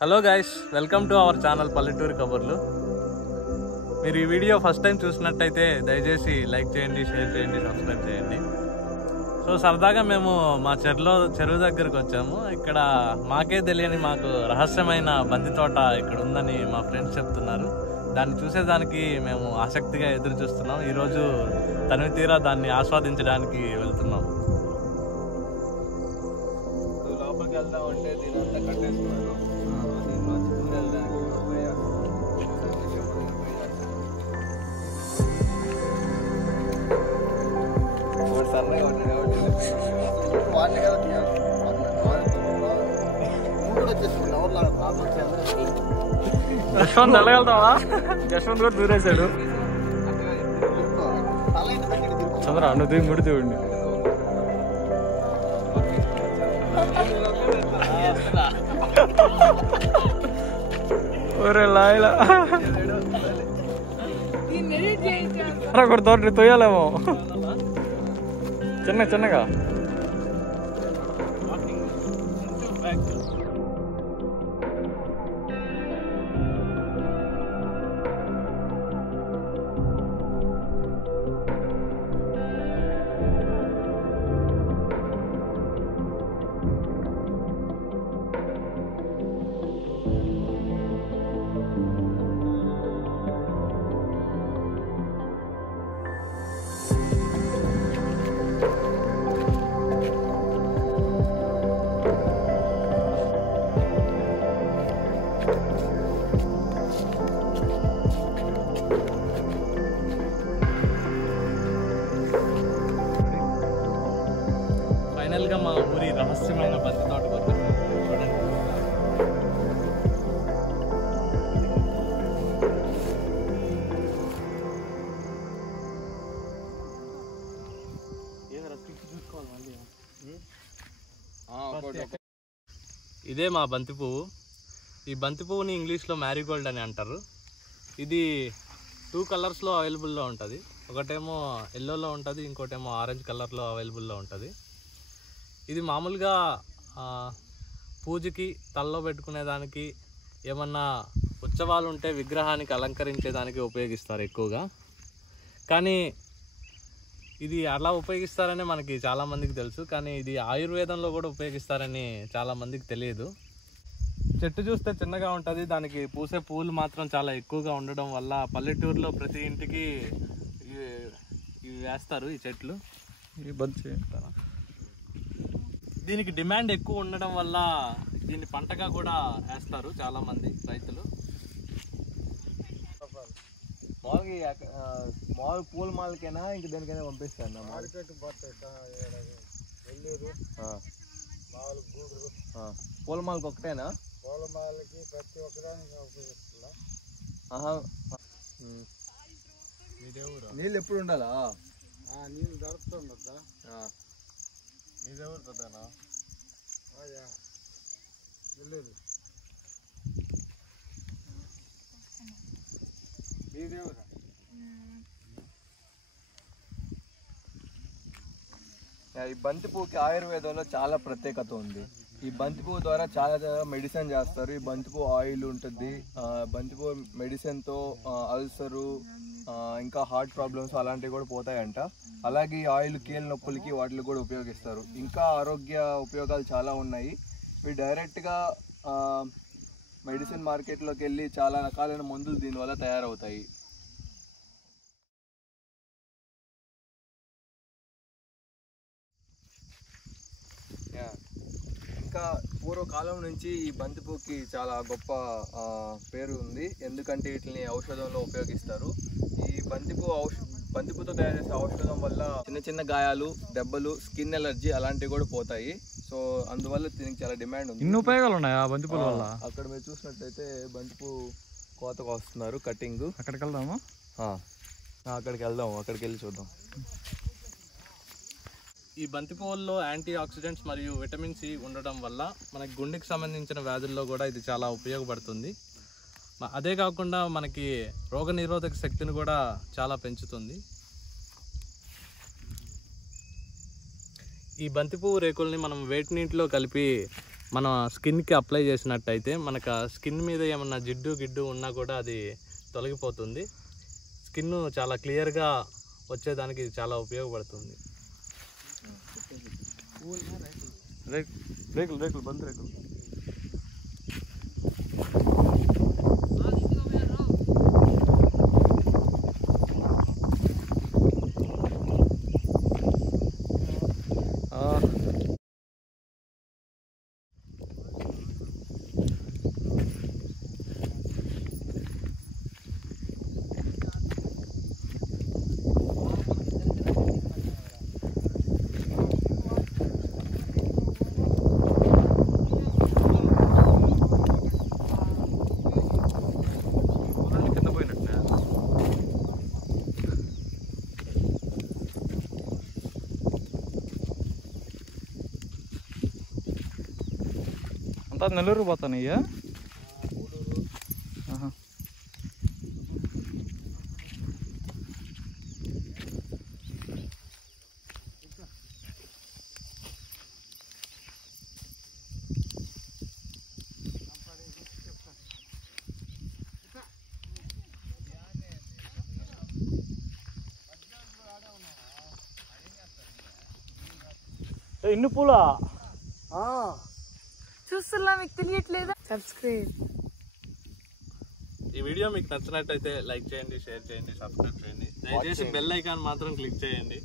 Hello guys, welcome to our channel పల్లెటూరు కబుర్లు. మీరు ఈ వీడియో ఫస్ట్ టైం చూసినట్టయితే దయచేసి లైక్ చేయండి, షేర్ చేయండి, సబ్స్క్రైబ్ చేయండి. సో సరదాగా మేము మా చెరువు దగ్గరికి వచ్చాము. ఇక్కడ మాకే తెలియని మాకు రహస్యమైన బంతి తోట ఇక్కడ ఉందని మా ఫ్రెండ్స్ చెప్తున్నారు. దాన్ని చూసేదానికి మేము ఆసక్తిగా ఎదురు చూస్తున్నాం. ఈరోజు తనివి తీరా దాన్ని ఆస్వాదించడానికి వెళ్తున్నాం. లోపలికి వెళ్తా ఉంటే దీని అంతా కట్టేస్తున్నారు. యశ్వంత్ వెళ్ళగలుగుతావా? యశ్వంత్ కూడా దూరేశాడు. చంద్ర నువ్వు ముడితే ఉండి లాయలా తోట తొయ్యాలేమో చిన్నగా. ఫైనల్గా మా ఊరి రహస్యమైన బంతి తోటకు వచ్చాము. చూడండి, ఇదే మా బంతి పువ్వు. ఈ బంతి పువ్వుని ఇంగ్లీష్లో మ్యారీగోల్డ్ అని అంటారు. ఇది 2 కలర్స్లో అవైలబుల్లో ఉంటుంది. ఒకటేమో ఎల్లోలో ఉంటుంది, ఇంకోటేమో ఆరెంజ్ కలర్లో అవైలబుల్లో ఉంటుంది. ఇది మామూలుగా పూజకి తలలో పెట్టుకునేదానికి, ఏమన్నా ఉత్సవాలు ఉంటే విగ్రహానికి అలంకరించేదానికి ఉపయోగిస్తారు ఎక్కువగా. కానీ ఇది అలా ఉపయోగిస్తారని మనకి చాలామందికి తెలుసు, కానీ ఇది ఆయుర్వేదంలో కూడా ఉపయోగిస్తారని చాలామందికి తెలియదు. చెట్టు చూస్తే చిన్నగా ఉంటుంది, దానికి పూసే పూలు మాత్రం చాలా ఎక్కువగా ఉండడం వల్ల పల్లెటూరులో ప్రతి ఇంటికి ఇవి వేస్తారు. ఈ చెట్లు ఈ బంతి దీనికి డిమాండ్ ఎక్కువ ఉండడం వల్ల దీన్ని పంటగా కూడా వేస్తారు చాలామంది రైతులు. మామూలు పూల మాలకైనా ఇంక దేనికైనా పంపిస్తాను. పూల మాలకు ఒకటేనా? పూల మాలకి ప్రతి ఒక్కదానికి నీళ్ళు ఎప్పుడు ఉండాలా? నీళ్ళు దొరుకుతుందా? మీదెవరు పెద్దనా? వెళ్ళేది మీదేవరా? ఈ బంతి పువ్వుకి ఆయుర్వేదంలో చాలా ప్రత్యేకత ఉంది. ఈ బంతి పువ్వు ద్వారా చాలా మెడిసిన్ చేస్తారు. ఈ బంతి పువ్వు ఆయిల్ ఉంటుంది. బంతి పువ్వు మెడిసిన్తో అల్సరు, ఇంకా హార్ట్ ప్రాబ్లమ్స్ అలాంటివి కూడా పోతాయంట. అలాగే ఈ ఆయిల్ కీళ్ళ నొప్పులకి వాటికి కూడా ఉపయోగిస్తారు. ఇంకా ఆరోగ్య ఉపయోగాలు చాలా ఉన్నాయి. ఇవి డైరెక్ట్గా మెడిసిన్ మార్కెట్లోకి వెళ్ళి చాలా రకాలైన మందులు దీనివల్ల తయారవుతాయి. ఇంకా పూర్వకాలం నుంచి ఈ బంతిపువ్వుకి చాలా గొప్ప పేరు ఉంది. ఎందుకంటే వీటిని ఔషధంలో ఉపయోగిస్తారు. ఈ బంతిపువ్వుతో తయారు చేసే ఔషధం వల్ల చిన్న చిన్న గాయాలు, దెబ్బలు, స్కిన్ ఎలర్జీ అలాంటివి కూడా పోతాయి. సో అందువల్ల దీనికి చాలా డిమాండ్ ఉంది. ఇన్ని ఉపయోగాలు ఉన్నాయి ఆ బంతిపూల వల్ల. అక్కడ మీరు చూసినట్లయితే బంతిపువ్వు కోతకు వస్తున్నారు, కటింగ్. అక్కడికి వెళ్దామా? అక్కడికి వెళ్దాం, అక్కడికి వెళ్ళి చూద్దాం. ఈ బంతి పువ్వుల్లో యాంటీ ఆక్సిడెంట్స్ మరియు విటమిన్ సి ఉండడం వల్ల మనకి గుండెకి సంబంధించిన వ్యాధుల్లో కూడా ఇది చాలా ఉపయోగపడుతుంది. అదే కాకుండా మనకి రోగనిరోధక శక్తిని కూడా చాలా పెంచుతుంది. ఈ బంతిపువ్వు రేకుల్ని మనం వేడి నీటిలో కలిపి మన స్కిన్కి అప్లై చేసినట్టయితే మనకు ఆ స్కిన్ మీద ఏమన్నా జిడ్డు గిడ్డు ఉన్నా కూడా అది తొలగిపోతుంది. స్కిన్ చాలా క్లియర్గా వచ్చేదానికి ఇది చాలా ఉపయోగపడుతుంది. రేకులు రేకులు బంద్ రేకులు. అంతా నెల్లూరు పోతానయ్యా. ఇన్ని పూలా చూస్తున్నా, మీకు తెలియట్లేదా? సబ్స్క్రైబ్. ఈ వీడియో మీకు నచ్చినట్టయితే లైక్ చేయండి, షేర్ చేయండి, సబ్స్క్రైబ్ చేయండి. దయచేసి బెల్ ఐకాన్ మాత్రం క్లిక్ చేయండి.